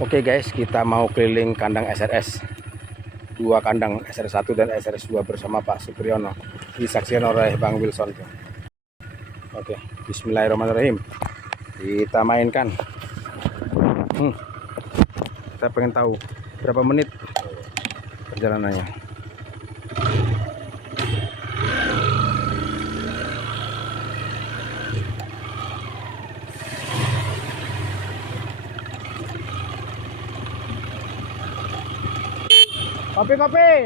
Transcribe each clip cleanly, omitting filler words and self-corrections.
Oke guys, kita mau keliling kandang SRS. Dua kandang, SRS 1 dan SRS 2 bersama Pak Supriyono. Disaksikan oleh Bang Wilson. Oke, bismillahirrahmanirrahim. Kita mainkan. Kita pengen tahu berapa menit perjalanannya. Kopi,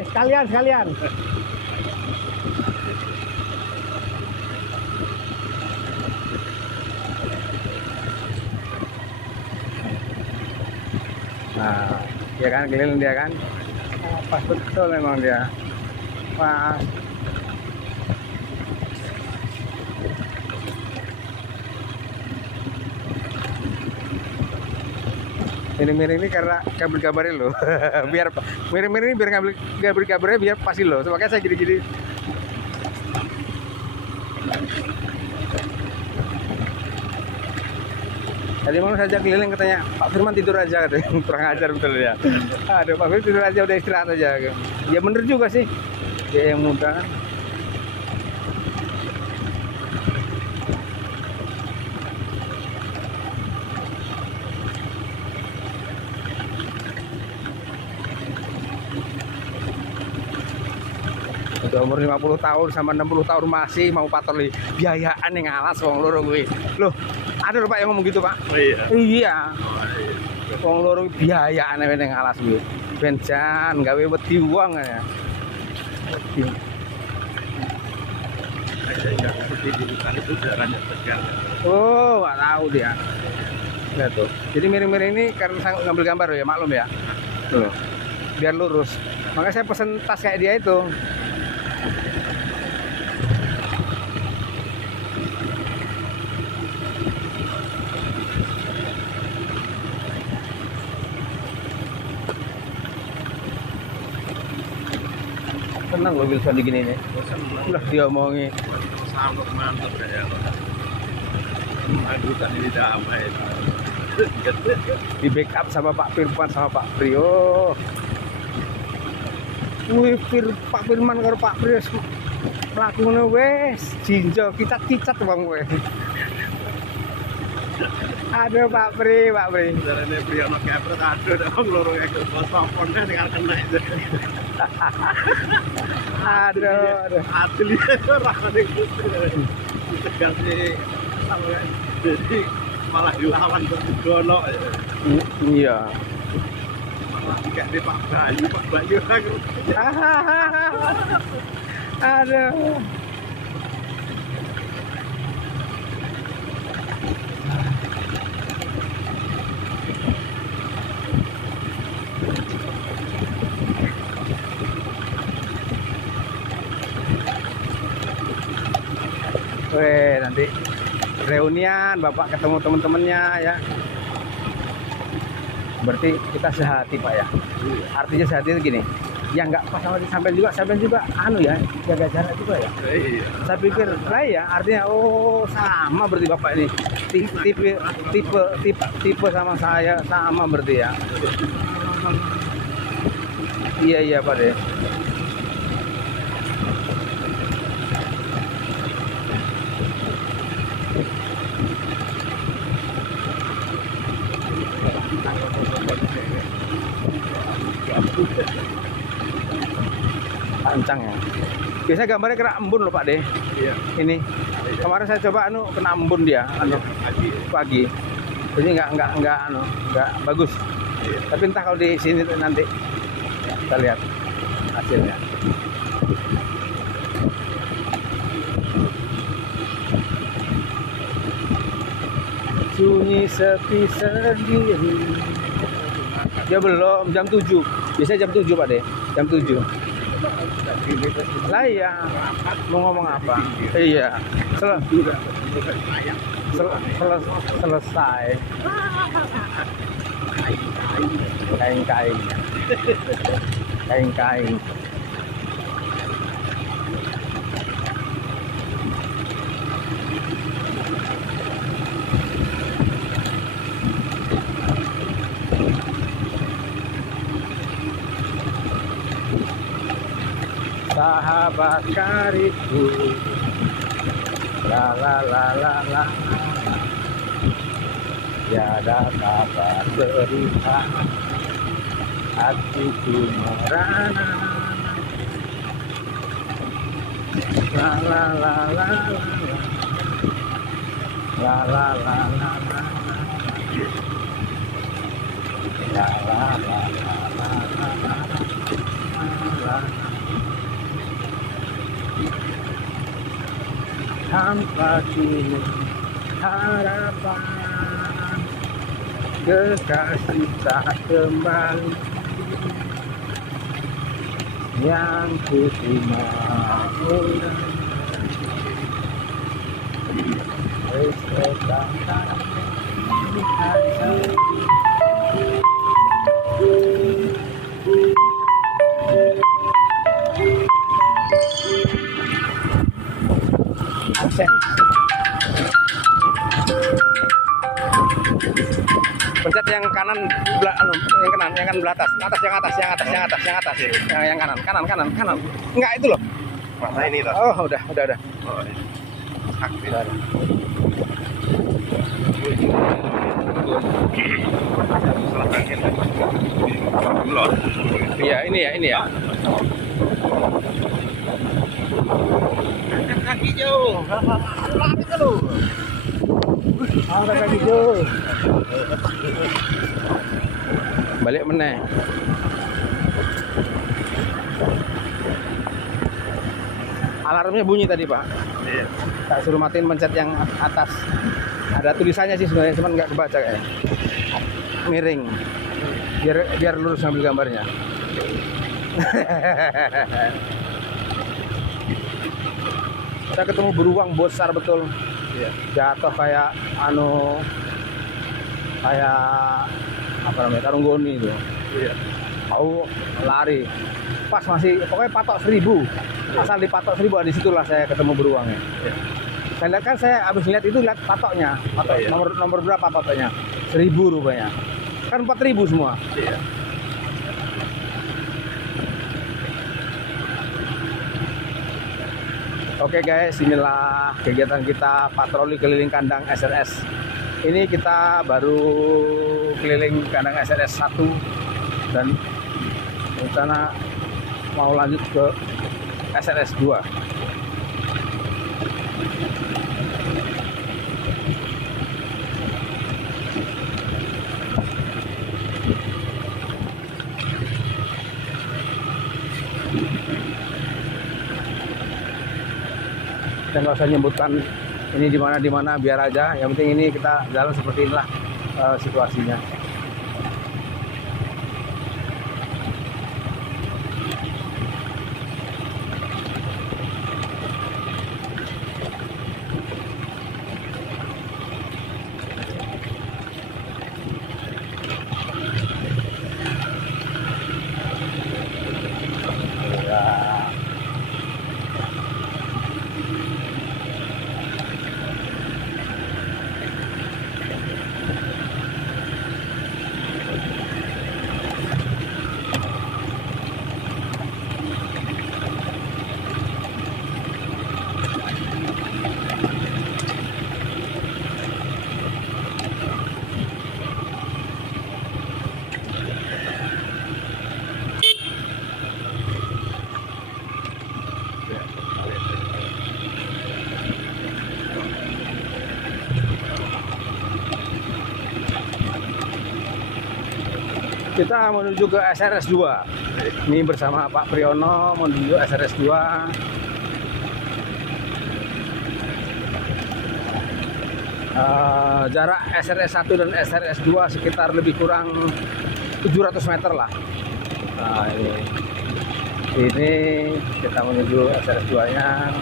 sekalian. Nah, dia kan keliling dia kan. Oh, pas betul memang dia. Pas. Miring-miring ini karena kabel-kabelnya loh. Biar miring-miring ini biar ngambil kabel-kabelnya biar pasti loh. Makanya saya gini-gini. Tadi mau saja keliling katanya Pak Firman tidur aja katanya. Kurang ajar betul ya. Aduh, Pak Firman tidur aja, udah istirahat aja. Ya bener juga sih. Dia yang muda. Udah umur 50 tahun sama 60 tahun masih mau patroli biayaan yang alas wong loro kuwi. Loh, ada lho Pak yang ngomong gitu, Pak. Oh iya. Iya. Oh iya. Wong loro biayaan yang alas kuwi. Ben jan gawe wedi wong ya. Wedi. Kayaknya seperti di hutan itu jalannya tegang. Oh, nggak tahu dia. Lihat tuh. Jadi miring-miring ini karena saya ngambil gambar ya, maklum ya. Tuh. Biar lurus. Makanya saya pesen tas kayak dia itu. Tenang loh Wilson digini nih. Udah dia omongin. Sangat mantap ya. Aduh tadi damai. Di backup sama Pak Firman sama Pak Prio. Wih, Pak Firman karo Pak Prio mlakune wes jinjo kicat bang wes. Aduh Pak Pri. Jarane Priyono kepret aduh dong loro ekor soponnya ning kena itu. Aduh. Asli ora ning tegang sih. Jadi malah dilawan bergono. Iya. Kayak di Pak Bayu aku. Aduh. Weh, nanti reunian Bapak ketemu teman-temannya ya. Berarti kita sehati Pak ya. Artinya sehati itu gini. Ya nggak pas sama sampai juga anu ya, jaga jarak juga ya. Iya. Saya pikir lah ya, artinya oh sama berarti Bapak ini. Tipe sama saya sama berarti ya. Iya Pak deh. Ancang ya. Biasanya gambarnya kena embun loh Pak deh. Iya. Ini kemarin saya coba kena embun dia pagi. Jadi nggak bagus. Iya. Tapi entah kalau di sini nanti ya, kita lihat hasilnya. Sunyi sepi sendiri. Ya belum, jam 7. Biasanya jam 7 Pak deh. Jam 7. Lah iya. Mau ngomong apa? Iya. Selesai. Kain-kain. sahabat karibku. La la la la la. Tiada kabar berita, hatiku merana. La la la la la la la la la la la la la la. Tanpa kini harapan, kekasih tak kembali. Yang ku terima ulang, aksen. Pencet yang kanan yang kanan belatas, yang atas, yang kanan. Enggak itu loh. Mana ini loh? Oh, udah. Oh, ini. Aktif. Udah. Salah angin. Belum. Iya, ini ya. Kaki jauh. Lari itu loh. Ada kaki hijau. Balik meneh. Alarmnya bunyi tadi, Pak. Iya. Tak suruh matiin, pencet yang atas. Ada tulisannya sih sebenarnya, cuman nggak kebaca kayak. Miring. Biar lurus ngambil gambarnya. Kita ketemu beruang besar betul. Iya. Jatuh kayak kayak apa namanya, karung goni itu. Iya. Tahu lari. Pas masih pokoknya patok 1000. Asal di patok 1000, di situlah saya ketemu beruangnya. Iya. Saya lihat kan, saya habis lihat itu, lihat patoknya. Patok Iya. nomor berapa patoknya? 1000 rupanya. Kan 4000 semua. Iya. Oke guys, inilah kegiatan kita patroli keliling kandang SRS. Ini kita baru keliling kandang SRS 1 dan rencana mau lanjut ke SRS 2. Saya nggak usah nyebutkan ini di mana, biar aja. Yang penting ini kita jalan seperti inilah situasinya. Ya. Kita menuju ke SRS 2. Ini bersama Pak Priyono menuju SRS 2. Jarak SRS 1 dan SRS 2 sekitar lebih kurang 700 meter lah. Nah, ini kita menuju SRS 2-nya.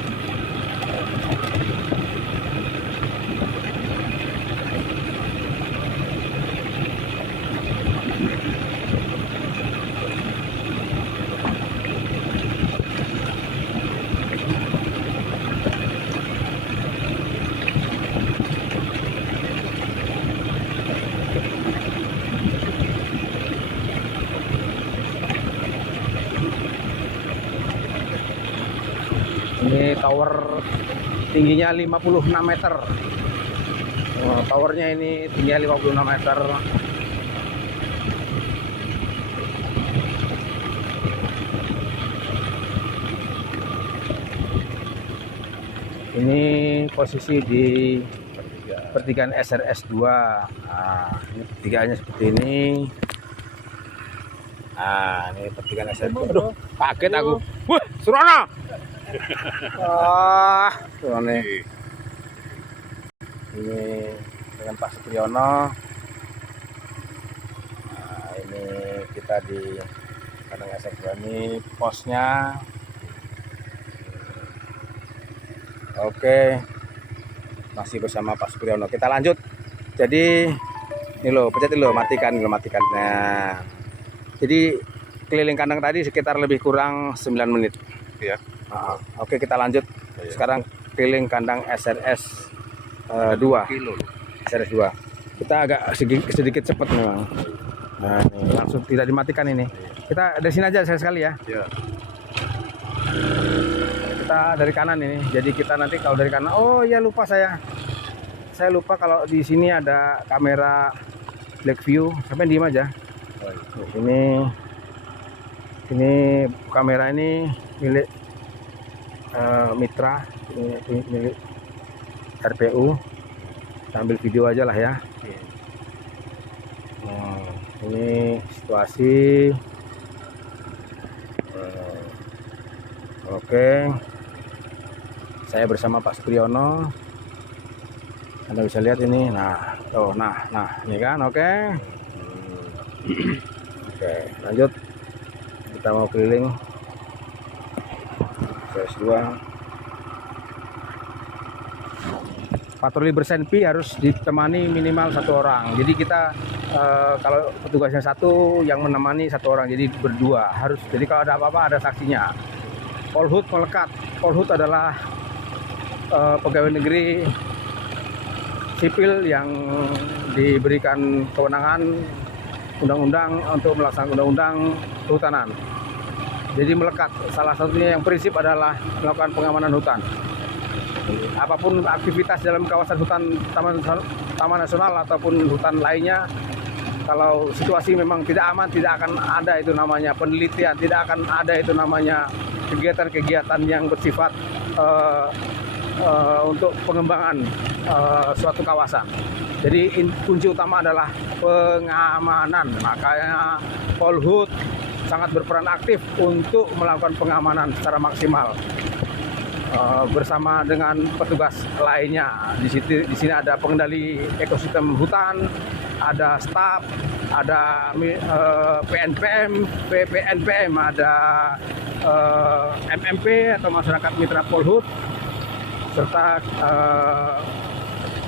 Ini tower tingginya 56 meter. Towernya ini tingginya 56 meter. Ini posisi di pertigaan SRS 2. Nah, ini pertigaannya seperti ini. Nah, ini pertigaan SRS 2. Aduh, kaget aku. Wah, Surono. Surono. Ini dengan Pak Supriyono. Nah, ini kita di kandang SRS 2 ini posnya. Oke, masih bersama Pak Supriyono. Kita lanjut. Jadi ini loh, pencet dulu, matikan. Nah, jadi keliling kandang tadi sekitar lebih kurang 9 menit. Ya. Oke, kita lanjut. Sekarang keliling kandang SRS 2. SRS 2. Kita agak sedikit cepat memang. Nah, ini langsung tidak dimatikan ini. Kita dari sini aja sekali ya. Ya. Kita dari kanan ini, jadi kita nanti kalau dari kanan, oh ya lupa saya lupa kalau di sini ada kamera black view. Sampai diem aja. Ini kamera ini milik Mitra, ini milik RPU. Kita ambil video aja lah ya. Nah, ini situasi. Oke, saya bersama Pak Supriyono. Anda bisa lihat ini. Nah, ini kan, oke. Oke, lanjut. Kita mau keliling SRS 2. Patroli bersenpi harus ditemani minimal 1 orang. Jadi kita kalau petugasnya 1 yang menemani 1 orang, jadi berdua harus. Jadi kalau ada apa-apa ada saksinya. Polhut melekat. Polhut adalah pegawai negeri sipil yang diberikan kewenangan undang-undang untuk melaksanakan undang-undang kehutanan. Jadi melekat. Salah satunya yang prinsip adalah melakukan pengamanan hutan. Apapun aktivitas dalam kawasan hutan taman nasional ataupun hutan lainnya, kalau situasi memang tidak aman, tidak akan ada itu namanya penelitian, tidak akan ada itu namanya kegiatan-kegiatan yang bersifat untuk pengembangan suatu kawasan. Jadi kunci utama adalah pengamanan. Makanya Polhut sangat berperan aktif untuk melakukan pengamanan secara maksimal bersama dengan petugas lainnya. Di sini ada pengendali ekosistem hutan, ada staf, ada PNPM, PPNPM, ada MMP atau masyarakat mitra Polhut, serta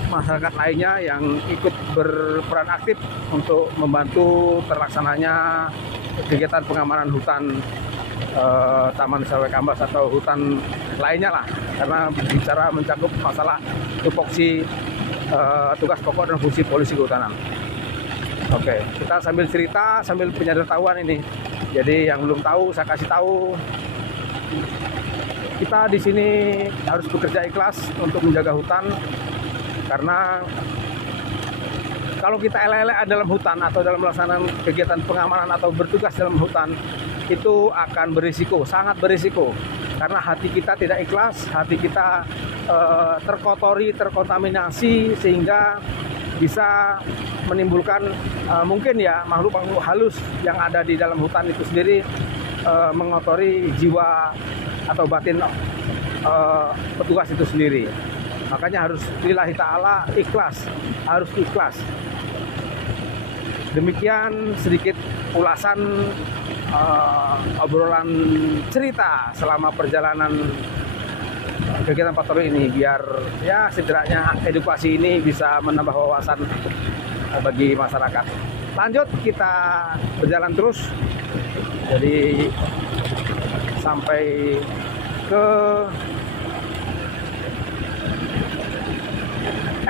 masyarakat lainnya yang ikut berperan aktif untuk membantu terlaksananya kegiatan pengamanan hutan Taman Nasional Kambas atau hutan lainnya lah, karena bicara mencakup masalah tupoksi tugas pokok dan fungsi polisi kehutanan. Oke, kita sambil cerita sambil penyederhanawan ini. Jadi yang belum tahu saya kasih tahu, kita di sini harus bekerja ikhlas untuk menjaga hutan, karena kalau kita elek-elek dalam hutan atau dalam melaksanakan kegiatan pengamanan atau bertugas dalam hutan, itu akan berisiko, sangat berisiko. Karena hati kita tidak ikhlas, hati kita terkotori, terkontaminasi, sehingga bisa menimbulkan mungkin ya makhluk-makhluk halus yang ada di dalam hutan itu sendiri mengotori jiwa atau batin petugas itu sendiri. Makanya harus lillahi ta'ala ikhlas, harus ikhlas. Demikian sedikit ulasan obrolan cerita selama perjalanan kegiatan patroli ini, biar ya setidaknya edukasi ini bisa menambah wawasan bagi masyarakat. Lanjut, kita berjalan terus, jadi sampai ke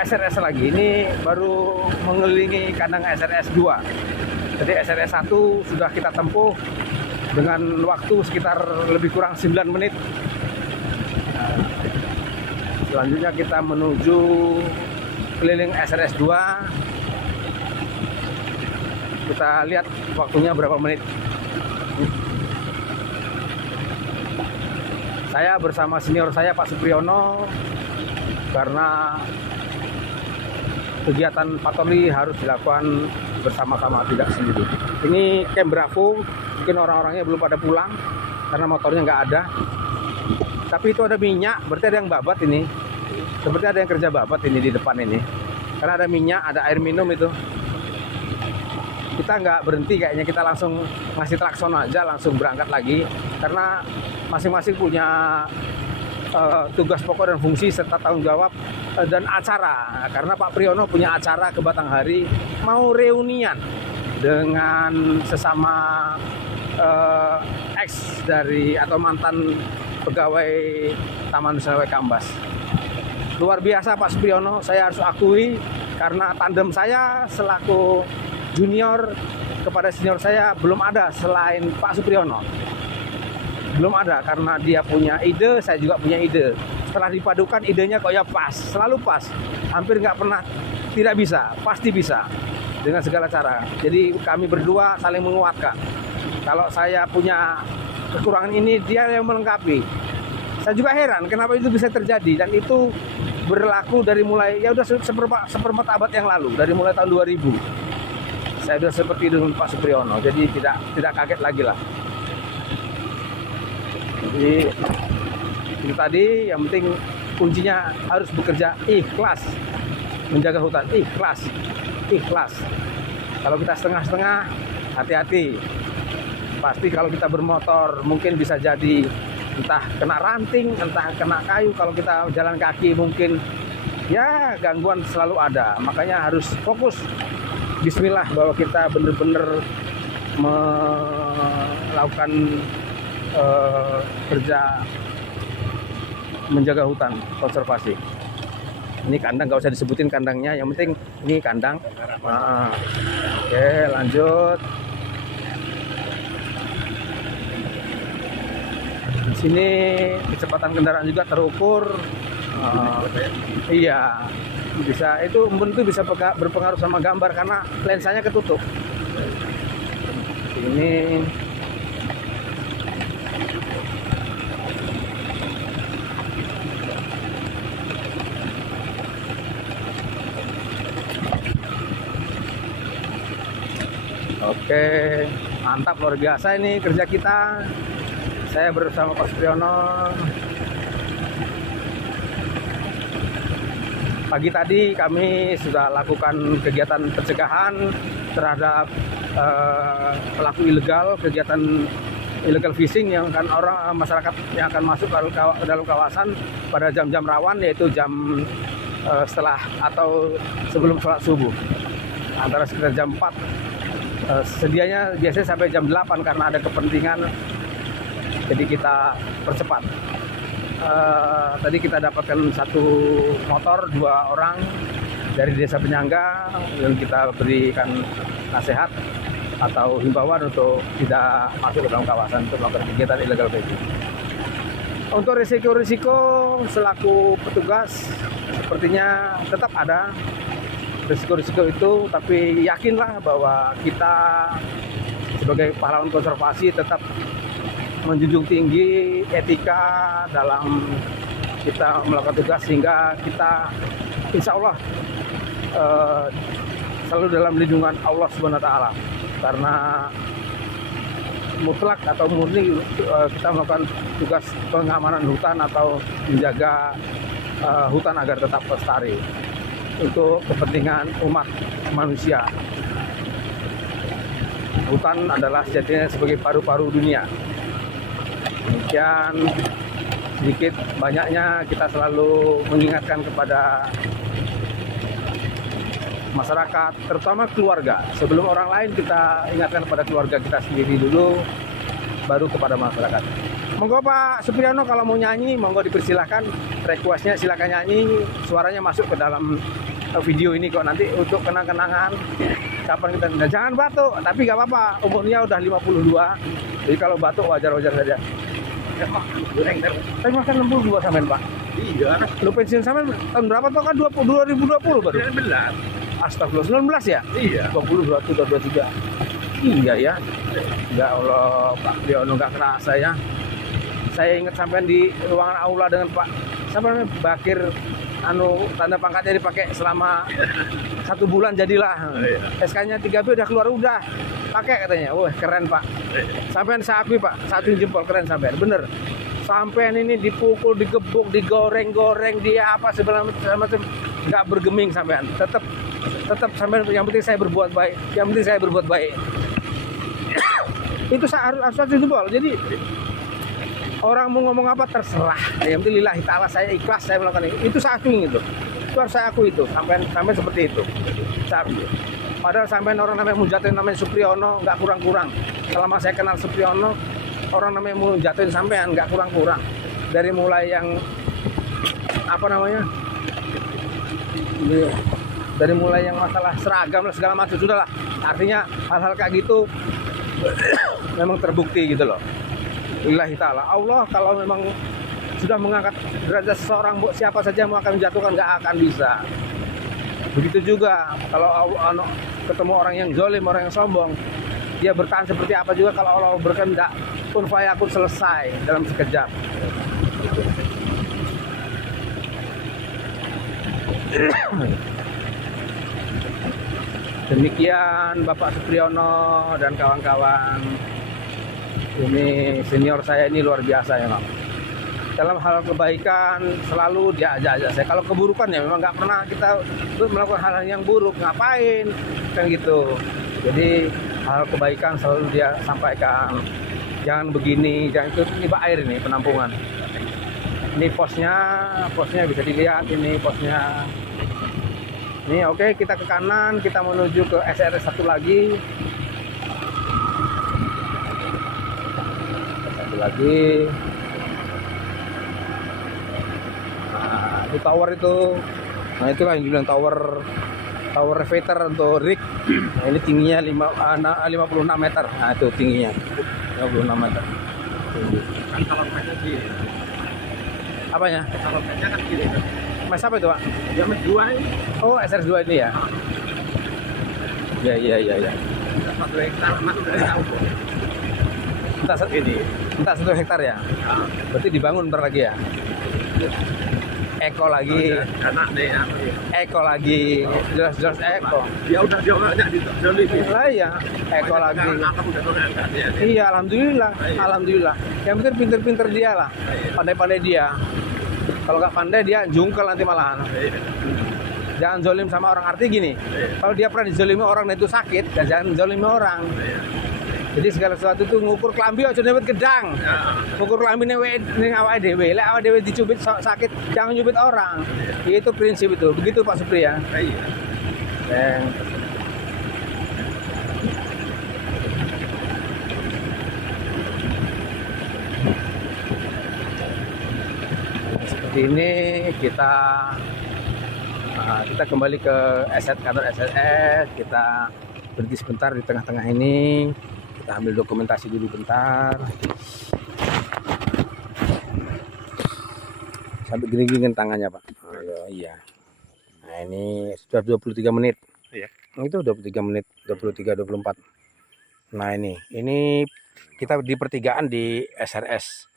SRS lagi. Ini baru mengelilingi kandang SRS 2. Jadi SRS 1 sudah kita tempuh dengan waktu sekitar lebih kurang 9 menit. Selanjutnya kita menuju keliling SRS 2. Kita lihat waktunya berapa menit. Saya bersama senior saya Pak Supriyono, karena kegiatan patroli harus dilakukan bersama-sama, tidak sendiri. Ini Camp Bravo, mungkin orang-orangnya belum pada pulang karena motornya nggak ada. Tapi itu ada minyak, berarti ada yang babat ini. Seperti ada yang kerja babat ini di depan ini. Karena ada minyak, ada air minum itu. Kita nggak berhenti kayaknya, kita langsung ngasih klakson aja, langsung berangkat lagi. Karena masing-masing punya tugas pokok dan fungsi serta tanggung jawab dan acara. Karena Pak Priyono punya acara ke Batanghari, mau reunian dengan sesama ex dari atau mantan pegawai Taman Wisata Kambas. Luar biasa Pak Supriyono, saya harus akui, karena tandem saya selaku junior kepada senior saya belum ada selain Pak Supriyono. Belum ada, karena dia punya ide, saya juga punya ide. Setelah dipadukan idenya kok ya pas, selalu pas. Hampir nggak pernah tidak bisa, pasti bisa dengan segala cara. Jadi kami berdua saling menguatkan. Kalau saya punya kekurangan ini, dia yang melengkapi. Saya juga heran kenapa itu bisa terjadi, dan itu berlaku dari mulai ya udah seperempat abad yang lalu, dari mulai tahun 2000. Saya sudah seperti itu dengan Pak Supriyono, jadi tidak kaget lagi lah. Jadi itu tadi, yang penting kuncinya harus bekerja ikhlas, menjaga hutan ikhlas. Kalau kita setengah-setengah, hati-hati. Pasti kalau kita bermotor mungkin bisa jadi entah kena ranting, entah kena kayu. Kalau kita jalan kaki mungkin ya gangguan selalu ada. Makanya harus fokus. Bismillah bahwa kita benar-benar melakukan kerja menjaga hutan, konservasi. Ini kandang, nggak usah disebutin kandangnya, yang penting ini kandang. Oke, lanjut. Di sini kecepatan kendaraan juga terukur. Iya, bisa, itu mungkin itu bisa berpengaruh sama gambar karena lensanya ketutup. Ini oke, mantap, luar biasa ini kerja kita. Saya bersama Pak Supriyono. Pagi tadi kami sudah lakukan kegiatan pencegahan terhadap pelaku ilegal, kegiatan illegal fishing yang akan masyarakat yang akan masuk ke dalam kawasan pada jam-jam rawan, yaitu jam setelah atau sebelum sholat subuh, antara sekitar jam 4. Sedianya biasanya sampai jam 8 karena ada kepentingan, jadi kita percepat. Tadi kita dapatkan satu motor, 2 orang dari desa penyangga, dan kita berikan nasihat atau himbauan untuk tidak masuk ke dalam kawasan untuk melakukan kegiatan illegal fishing. Untuk risiko-risiko selaku petugas sepertinya tetap ada risiko-risiko itu, tapi yakinlah bahwa kita sebagai pahlawan konservasi tetap menjunjung tinggi etika dalam kita melakukan tugas, sehingga kita insya Allah selalu dalam lindungan Allah Subhanahu wa Ta'ala, karena mutlak atau murni kita melakukan tugas pengamanan hutan atau menjaga hutan agar tetap lestari untuk kepentingan umat manusia. Hutan adalah sejatinya sebagai paru-paru dunia. Demikian sedikit banyaknya kita selalu mengingatkan kepada masyarakat, terutama keluarga. Sebelum orang lain, kita ingatkan kepada keluarga kita sendiri dulu, baru kepada masyarakat. Monggo Pak Supriyono kalau mau nyanyi, monggo dipersilahkan. Requestnya silakan nyanyi, suaranya masuk ke dalam video ini kok, nanti untuk kenang-kenangan kapan kita. Nah, jangan batuk, tapi nggak apa-apa, umurnya udah 52, jadi kalau batuk wajar-wajar saja. Tapi makan 62 sampean Pak. Iya. Lu pensiun sampean tahun berapa tuh kan 2020 baru? 19. Astagfirullah 19 ya? Iya. 20, 21, 23. Iya ya. Ya Allah, Pak Priyono nggak kerasa ya. Saya ingat sampean di ruangan aula dengan Pak sampean Bakir tanda pangkatnya dipakai selama 1 bulan jadilah. Iya. SK-nya 3B udah keluar udah. Pakai katanya. Wah, keren, Pak. Sampean saya akui, Pak. Satu jempol keren sampean. Bener. Sampean ini dipukul, digebuk, digoreng-goreng, dia apa segala macam nggak bergeming sampean. Tetap sampean yang penting saya berbuat baik. Yang penting saya berbuat baik. Itu saya harus satu jempol. Jadi orang mau ngomong apa terserah. Yang penting lillahi ta'ala saya ikhlas saya melakukan itu. Itu saya akui itu. Itu harus saya akui itu. Sampai seperti itu. Padahal sampai orang namanya mau jatuhin namanya Supriyono nggak kurang-kurang. Selama saya kenal Supriyono, orang namanya mau jatuhin sampean nggak kurang-kurang. Dari mulai yang apa namanya? Dari mulai yang masalah seragam segala macam sudah lah. Artinya hal-hal kayak gitu memang terbukti gitu loh. Lillahi ta'ala. Allah kalau memang sudah mengangkat derajat seseorang, siapa saja mau akan menjatuhkan nggak akan bisa. Begitu juga kalau Allah ketemu orang yang zalim, orang yang sombong, dia bertahan seperti apa juga kalau Allah berkehendak kun fayakun selesai dalam sekejap. Demikian Bapak Supriyono dan kawan-kawan. Ini senior saya ini luar biasa ya, Bang. Dalam hal kebaikan selalu dia ajak saya. Kalau keburukan ya memang nggak pernah kita melakukan hal-hal yang buruk. Ngapain kan gitu. Jadi hal kebaikan selalu dia sampaikan. Jangan begini, jangan itu. Ini Pak air ini penampungan. Ini posnya bisa dilihat ini posnya. Ini oke, kita ke kanan, kita menuju ke SRS 1 lagi. Lagi nah, itu tower itu, nah itu kan dibilang tower elevator untuk rig. Nah, ini tingginya 56 meter. Nah itu tingginya 56 meter. Kan kalau mainnya sih. Apanya? Kalau mainnya kan gini. Mas apa itu, Pak? Ya Mas 2 ini. Oh, SR2 ini ya? Ya. 1 hektar mas udah tahu. Entah 1 hektar ya? Berarti dibangun ntar lagi ya? Eko lagi. Anak nih. Eko lagi. Jelas-jelas Eko. Ya udah jauhnya di Joli. Lah ya, Eko lagi. Iya, alhamdulillah. Yang penting pinter-pinter dia lah. Pandai-pandai dia. Kalau nggak pandai dia jungkel nanti malahan. Jangan zolim sama orang. Arti gini, kalau dia pernah dizolimi orang dan itu sakit, dan jangan zolimi orang. Jadi segala sesuatu itu ngukur kelambi aja nyubit gedang. Ngukur kelambi ning awake dhewe. Lek awake dhewe dicubit sakit, jangan nyubit orang. Itu prinsip itu. Begitu Pak Supri ya. Iya. Seperti ini kita kembali ke kantor SRS. Kita berhenti sebentar di tengah-tengah ini. Kita ambil dokumentasi dulu bentar. Sampai gini-gini tangannya, Pak. Oh, iya. Nah, ini sudah 23 menit. Iya. Itu 23 menit, 23 24. Nah, ini kita di pertigaan di SRS.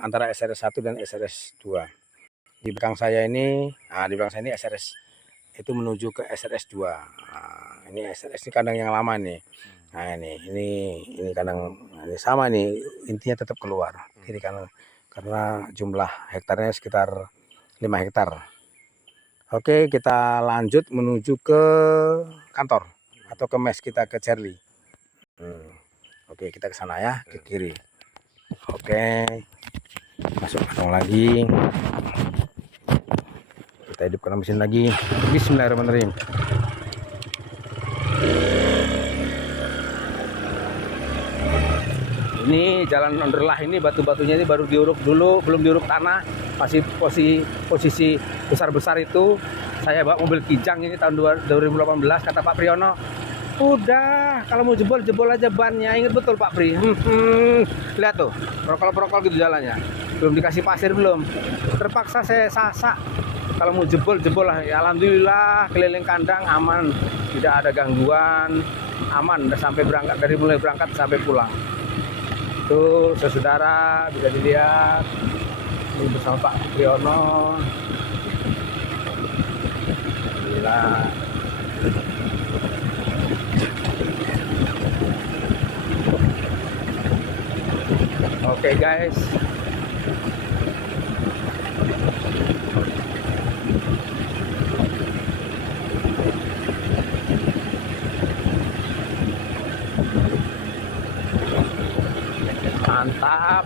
Antara SRS 1 dan SRS 2. Di belakang saya ini SRS itu menuju ke SRS 2. Nah, ini SRS ini kandang yang lama nih. Nah, ini kandang ini sama nih, intinya tetap keluar kiri kanan karena jumlah hektarnya sekitar 5 hektar. Oke, kita lanjut menuju ke kantor atau ke mes kita ke Charlie. Oke, kita ke sana ya, ke kiri. Oke, masuk kantong lagi. Kita hidupkan mesin lagi. Bismillahirrahmanirrahim. Ini jalan underlah ini batu-batunya ini baru diuruk dulu, belum diuruk tanah, masih posisi besar-besar itu. Saya bawa mobil Kijang ini tahun 2018, kata Pak Priyono, udah kalau mau jebol aja bannya. Ingat betul Pak Pri. Lihat tuh, prokol-prokol gitu jalannya. belum dikasih pasir belum. Terpaksa saya sasak. Kalau mau jebol lah. Ya, alhamdulillah keliling kandang aman, tidak ada gangguan, aman. Udah sampai berangkat, dari mulai berangkat sampai pulang. Itu saudara bisa dilihat ini bersama Pak Supriyono. Alhamdulillah. Oke guys. Mantap.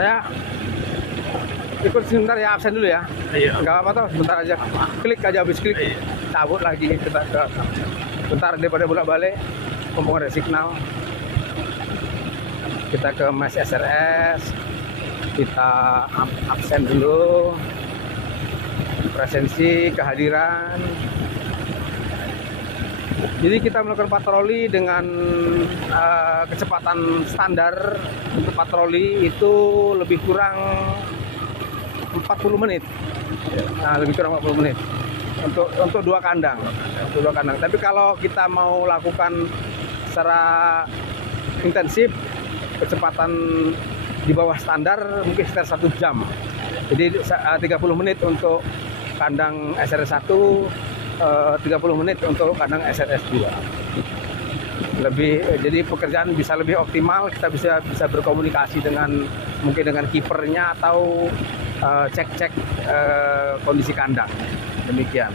Saya ikut sebentar ya, absen dulu ya. Iya. Enggak apa-apa tuh, sebentar aja. Klik aja, habis klik Iya. cabut lagi kita ke bentar daripada bolak-balik. Mumpung ada signal. Kita ke Mas SRS. Kita absen dulu. Presensi, kehadiran. Jadi kita melakukan patroli dengan kecepatan standar. Untuk patroli itu lebih kurang 40 menit. Nah, lebih kurang 40 menit. Untuk dua kandang. Untuk dua kandang. Tapi kalau kita mau lakukan secara intensif, kecepatan di bawah standar mungkin sekitar 1 jam. Jadi 30 menit untuk kandang SRS 1, 30 menit untuk kandang SRS 2. Jadi pekerjaan bisa lebih optimal, kita bisa berkomunikasi dengan mungkin dengan kipernya atau cek kondisi kandang. Demikian.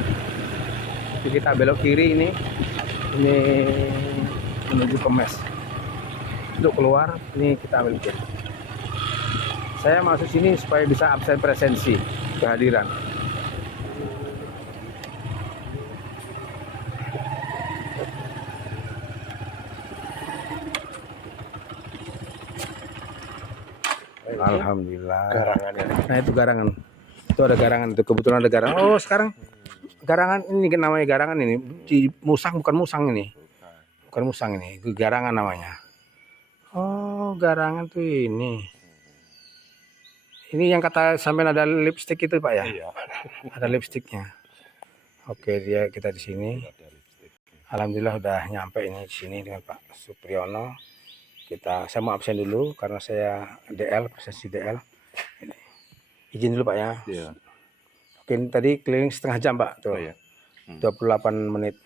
Jadi kita belok kiri ini menuju ke mes. Untuk keluar ini kita ambil kiri. Saya masuk sini supaya bisa absen presensi, kehadiran. Alhamdulillah. Garangan ya. Nah itu garangan. Itu ada garangan. Itu kebetulan ada garangan. Oh sekarang garangan ini namanya garangan ini. Di musang bukan musang ini. Bukan musang ini. Itu garangan namanya. Oh garangan tuh ini. Ini yang kata sampai ada lipstick itu Pak ya? Iya. Ada lipstiknya. Oke kita di sini. Alhamdulillah udah nyampe ini di sini dengan Pak Supriyono. Saya mau absen dulu karena saya DL, presensi DL. Ini. Izin dulu Pak ya. Iya. Oke, tadi keliling setengah jam Pak tuh. Oh, iya. 28 menit.